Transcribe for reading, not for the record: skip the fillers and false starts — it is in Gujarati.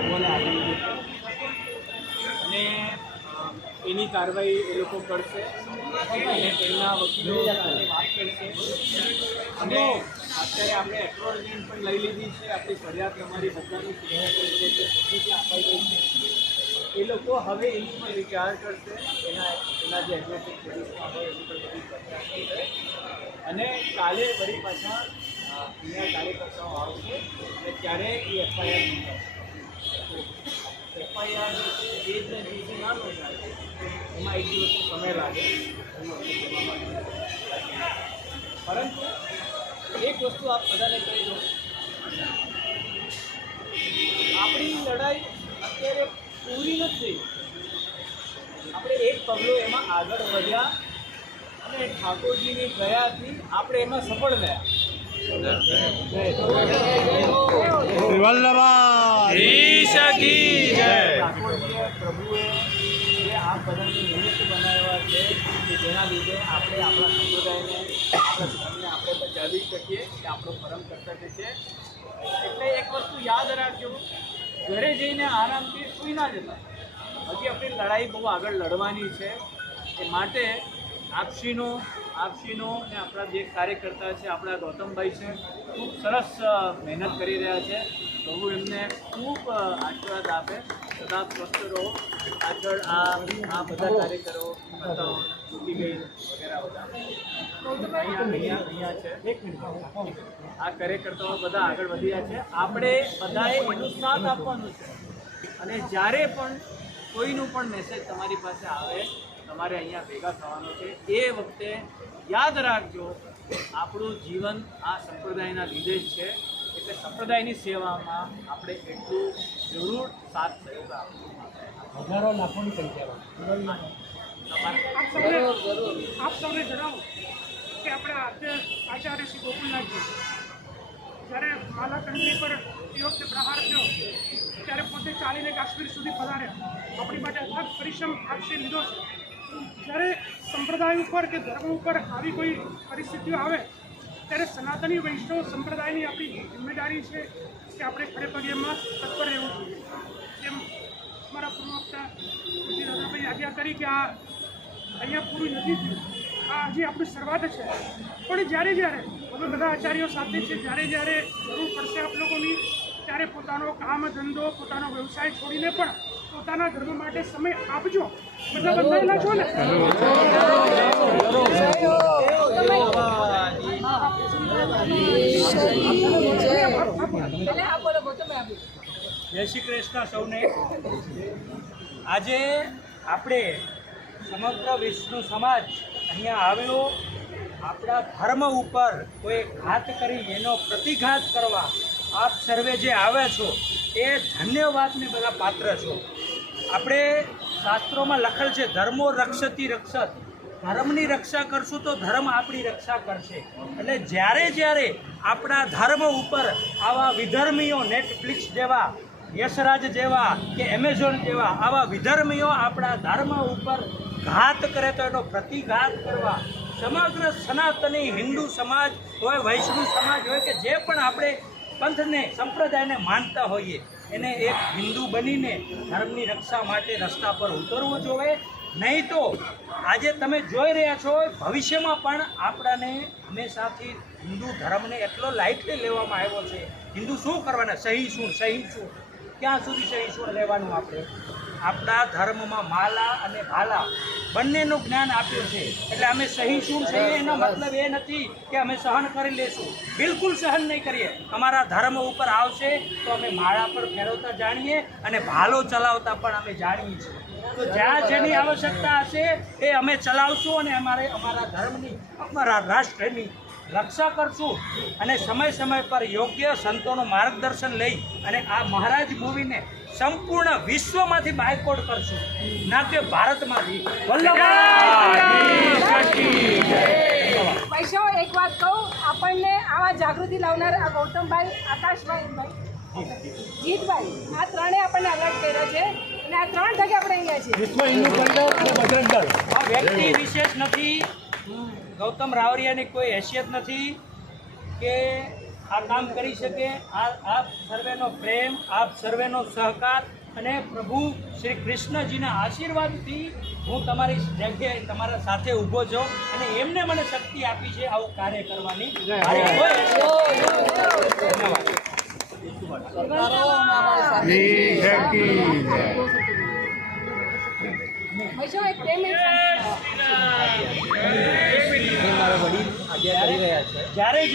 સાહેબોને આપી દીધું અને એની કાર્યવાહી એ લોકો કરશે અને એમના વકીલો સાથે વાત કરશે અને અત્યારે આપણે એક્નોલેજમેન્ટ પણ લઈ લીધી છે. આપણી ફરિયાદ તમારી બધાની સ્વીકૃતિ અપાઈ ગઈ છે. એ લોકો હવે એની પર વિચાર કરશે, એના જે એડવોકેટ પોલીસમાં હોય એની પર બધી ચર્ચા કરશે અને કાલે વળી પાછા અહીંયા કાર્યકર્તાઓ આવશે અને ત્યારે એ એફઆઈઆર નોંધાશે. એફઆઈઆર જે જ દિવસે ના નોંધાય એમાં એક દિવસનો સમય લાગે, પરંતુ એક વસ્તુ આપ બધાને કહી દો, આપણી લડાઈ અત્યારે પૂરી નથી. આપણે એક પગલું એમાં આગળ વધ્યા અને ઠાકોરજીની દયાથી આપણે એમાં સફળ ગયા. ઠાકોરજીએ પ્રભુએ જે આ બધાને નિમિત્ત બનાવ્યા છે કે જેના લીધે આપણે આપણા સંપ્રદાયને આપણા ધર્મને આપણે બચાવી શકીએ, એ આપણો પરમ કર્તવ્ય છે. એટલે એક વસ્તુ યાદ રાખજો, ઘરે જઈને આરામથી સૂઈ ના જતા. હજી આપણી લડાઈ બહુ આગળ લડવાની છે. એ માટે આપશીનો ને આપણા જે કાર્યકર્તા છે, આપણા ગૌતમભાઈ છે, ખૂબ સરસ મહેનત કરી રહ્યા છે. પ્રભુ એમને ખૂબ આશીર્વાદ આપે, સદા સ્વસ્થ રહો. આગળ આ બધા કાર્યકરો તૂટી ગઈ વગેરે બધા અહીંયા છે. એક મિનિટ, આ કાર્યકર્તાઓ બધા આગળ વધ્યા છે. આપણે બધાએ એનું સાથ આપવાનું છે અને જ્યારે પણ કોઈનું પણ મેસેજ તમારી પાસે આવે તમારે અહીંયા ભેગા થવાનું છે. એ વખતે યાદ રાખજો, આપણું જીવન આ સંપ્રદાયના લીધે જ છે. એટલે સંપ્રદાયની સેવામાં આપણે એટલું જરૂર સાથ સહયોગ આપવો. હજારો લાખોની સંખ્યામાં આપ સૌને જણાવો કે આપણા આચાર્ય શ્રી ગોકુલનાથજી જ્યારે માલા કંઠી પર એ વખતે પ્રહાર થયો ત્યારે પોતે ચાલીને કાશ્મીર સુધી પધાર્યા. આપણી માટે અથાગ પરિશ્રમ આપશે લીધો છે. જ્યારે સંપ્રદાય ઉપર કે ધર્મ ઉપર આવી કોઈ પરિસ્થિતિઓ આવે ત્યારે સનાતની વૈષ્ણવ સંપ્રદાયની આપણી જિમ્મેદારી છે કે આપણે ખડે પગે એમાં તત્પર રહેવું જોઈએ. જેમ મારા પૂર્વવક્તા શ્રી દાદાભાઈ આજ્ઞા કરી કે આ અહીંયા પૂરું નથી થયું, આ હજી આપણી શરૂઆત છે. પણ જ્યારે અમે બધા આચાર્યો સાથે છે, જ્યારે જરૂર પડશે આપ લોકોની ત્યારે પોતાનો કામ ધંધો પોતાનો વ્યવસાય છોડીને પણ પોતાના ધર્મ માટે સમય આપજો. બધા બંધાયેલા છો ને? જય શ્રી કૃષ્ણ સૌને. આજે આપણે સમગ્ર વિષ્ણુ સમાજ અહીંયા આવ્યો આપણા ધર્મ ઉપર કોઈ ઘાત કરી એનો પ્રતિઘાત કરવા આપ સર્વે જે આવ્યા છો એ ધન્યવાદને બધા પાત્ર છો. આપણે શાસ્ત્રોમાં લખેલ છે ધર્મો રક્ષતી રક્ષત, ધર્મની રક્ષા કરશું તો ધર્મ આપણી રક્ષા કરશે. એટલે જ્યારે આપણા ધર્મ ઉપર આવા વિધર્મીઓ નેટફ્લિક્સ જેવા, યશરાજ જેવા કે એમેઝોન જેવા આવા વિધર્મીઓ આપણા ધર્મ ઉપર ઘાત કરે તો એનો પ્રતિઘાત કરવા સમગ્ર સનાતની હિન્દુ સમાજ હોય, વૈષ્ણવ સમાજ હોય કે જે પણ આપણે પંથને સંપ્રદાયને માનતા હોઈએ એને એક હિન્દુ બનીને ધર્મની રક્ષા માટે રસ્તા પર ઉતરવું જોઈએ. નહીં તો આજે તમે જોઈ રહ્યા છો ભવિષ્યમાં પણ આપણાને હંમેશાથી હિન્દુ ધર્મને એટલો લાઇટલી લેવામાં આવ્યો છે. હિન્દુ શું કરવાના, સહી શું ક્યાં સુધી સહી શું લેવાનું? આપણે આપણા ધર્મમાં માલા અને ભાલા બંનેનું જ્ઞાન આપ્યું છે. એટલે અમે સહી શું છે એનો મતલબ એ નથી કે અમે સહન કરી લેશું, બિલકુલ સહન નહીં કરીએ. અમારા ધર્મ ઉપર આવશે તો અમે માળા પર ફેરવતા જાણીએ અને ભાલો ચલાવતા પણ અમે જાણીએ છીએ. તો જ્યાં જેની આવશ્યકતા હશે એ અમે ચલાવશું અને અમારા ધર્મની, અમારા રાષ્ટ્રની રક્ષા કરશું અને સમય પર યોગ્ય સંતોનું માર્ગદર્શન લઈ અને આ મહારાજ મૂવીને સંપૂર્ણ વિશ્વમાંથી બાયકોટ કરશું, ના કે ભારતમાંથી. વૈષ્ણવ એક વાત કહું, આપણને આવા જાગૃતિ લાવનાર આ ગૌતમભાઈ, આકાશભાઈ, જીતભાઈ, આ ત્રણેય આપણને અલર્ટ કર્યો છે અને આ 3 ટકે આપણે અહીંયા છીએ. વિશ્વ હિન્દુ મંડળ અને બજરંગ દળ આ વ્યક્તિ વિશેષ નથી. ગૌતમ રાવરિયાની કોઈ હેસિયત નથી કે આ કામ કરી શકે. આપ સર્વેનો પ્રેમ, આપ સર્વેનો સહકાર અને પ્રભુ શ્રી કૃષ્ણજીના આશીર્વાદથી હું તમારી જગ્યાએ તમારા સાથે ઊભો છું અને એમને મને શક્તિ આપી છે આવું કાર્ય કરવાની. ધન્યવાદ. વૈષ્ણવ એક પ્રેમ જ્યારે